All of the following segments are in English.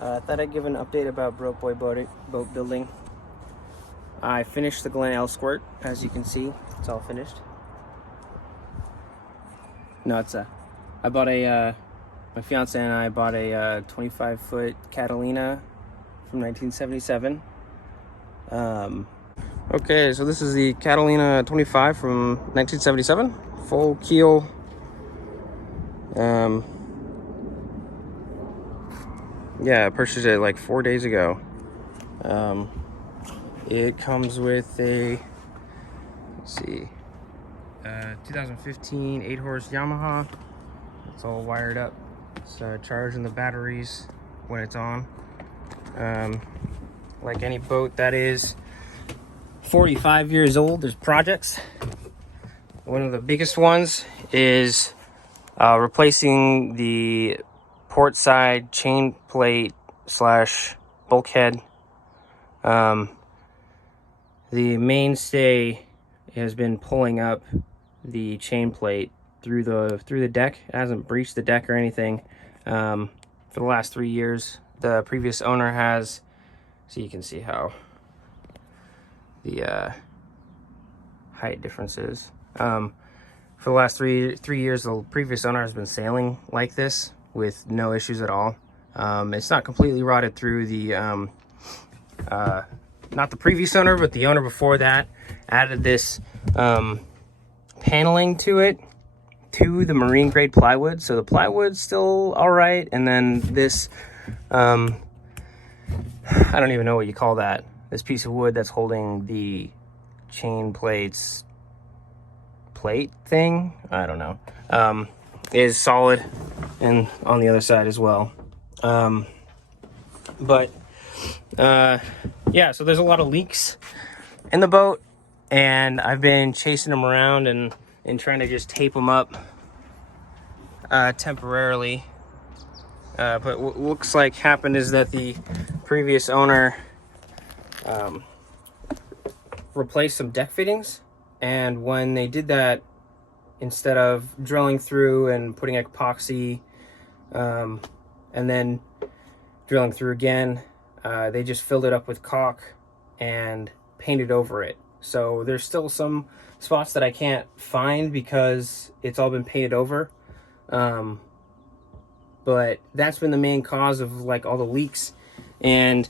I thought I'd give an update about Broke Boy boat building. I finished the Glen L squirt, as you can see. It's all finished. No, I bought my fiance and I bought a 25-foot Catalina from 1977. Okay, so this is the Catalina 25 from 1977, full keel. Yeah, I purchased it like 4 days ago. It comes with a, let's see, 2015 8-horse Yamaha. It's all wired up. It's charging the batteries when it's on. Like any boat that is 45 years old, there's projects. One of the biggest ones is replacing the port side chain plate / bulkhead. The mainstay has been pulling up the chain plate through the deck. It hasn't breached the deck or anything for the last 3 years. The previous owner has, so you can see how the height difference is. For the last three years, the previous owner has been sailing like this with no issues at all. It's not completely rotted through. The not the previous owner, but the owner before that added this paneling to it, to the marine grade plywood. So the plywood's still all right, and then this I don't even know what you call that, this piece of wood that's holding the chain plates plate thing, I don't know, is solid, and on the other side as well. Yeah, so there's a lot of leaks in the boat, and I've been chasing them around and trying to just tape them up temporarily. But what looks like happened is that the previous owner replaced some deck fittings, and when they did that, instead of drilling through and putting epoxy and then drilling through again, they just filled it up with caulk and painted over it. So there's still some spots that I can't find because it's all been painted over. But that's been the main cause of like all the leaks. And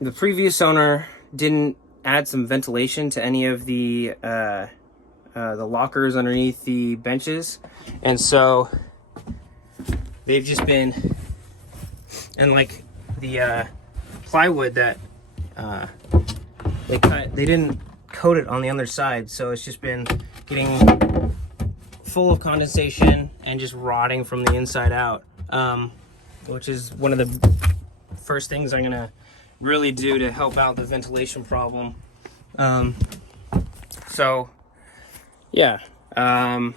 the previous owner didn't add some ventilation to any of the lockers underneath the benches, and so they've just been, and like the plywood that they didn't coat it on the underside, so it's just been getting full of condensation and just rotting from the inside out, which is one of the first things I'm gonna really do to help out the ventilation problem. So yeah, I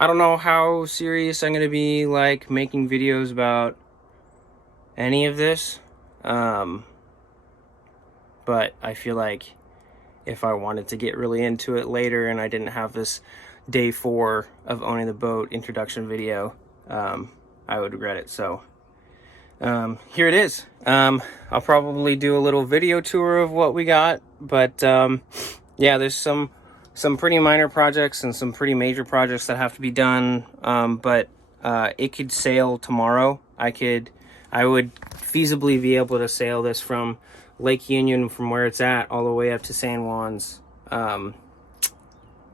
don't know how serious I'm gonna be like making videos about any of this, but I feel like if I wanted to get really into it later and I didn't have this day 4 of owning the boat introduction video, I would regret it. So here it is. I'll probably do a little video tour of what we got, but yeah, there's some pretty minor projects and some pretty major projects that have to be done, but it could sail tomorrow. I would feasibly be able to sail this from Lake Union, from where it's at, all the way up to San Juan's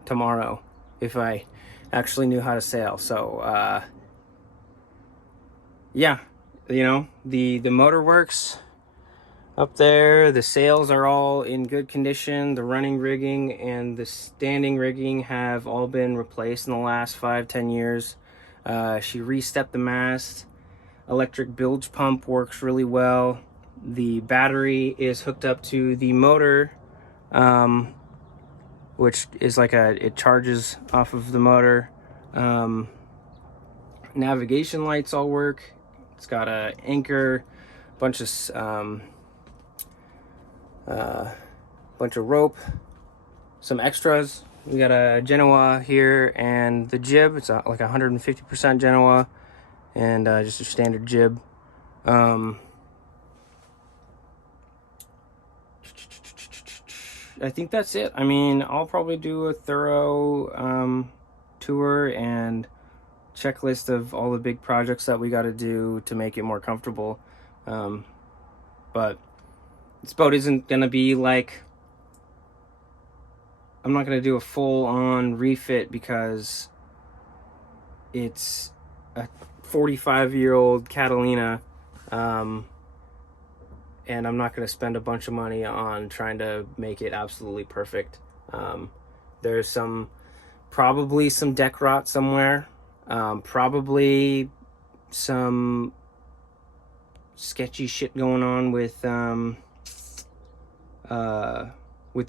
tomorrow, if I actually knew how to sail. So yeah, you know, the motor works up there, the sails are all in good condition, the running rigging and the standing rigging have all been replaced in the last 5-10 years. She re-stepped the mast. Electric bilge pump works really well. The battery is hooked up to the motor, which is like it charges off of the motor. Navigation lights all work. It's got a anchor, bunch of rope, some extras. We got a Genoa here, and the jib, it's like 150% Genoa, and just a standard jib. I think that's it. I mean, I'll probably do a thorough tour and checklist of all the big projects that we got to do to make it more comfortable. But this boat isn't going to be like, I'm not going to do a full-on refit because it's a 45-year-old Catalina, and I'm not going to spend a bunch of money on trying to make it absolutely perfect. There's probably some deck rot somewhere, probably some sketchy shit going on with the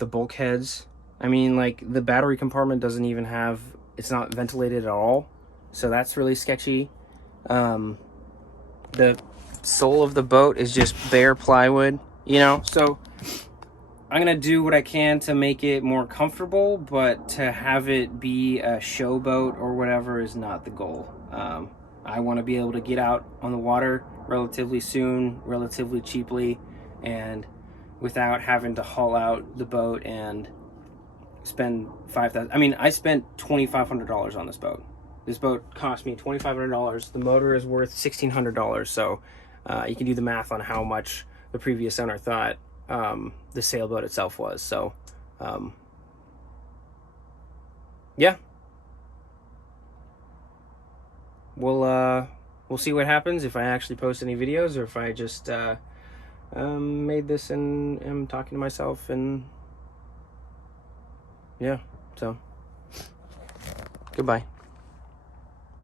bulkheads. I mean, like, the battery compartment doesn't even have, it's not ventilated at all, so that's really sketchy. The sole of the boat is just bare plywood, you know, so I'm gonna do what I can to make it more comfortable, but to have it be a show boat or whatever is not the goal. I want to be able to get out on the water relatively soon, relatively cheaply, and without having to haul out the boat and spend $5,000. I mean, I spent $2,500 on this boat. This boat cost me $2,500. The motor is worth $1,600. So you can do the math on how much the previous owner thought the sailboat itself was. So yeah, we'll see what happens if I actually post any videos or if I just made this and am talking to myself. And yeah, so goodbye.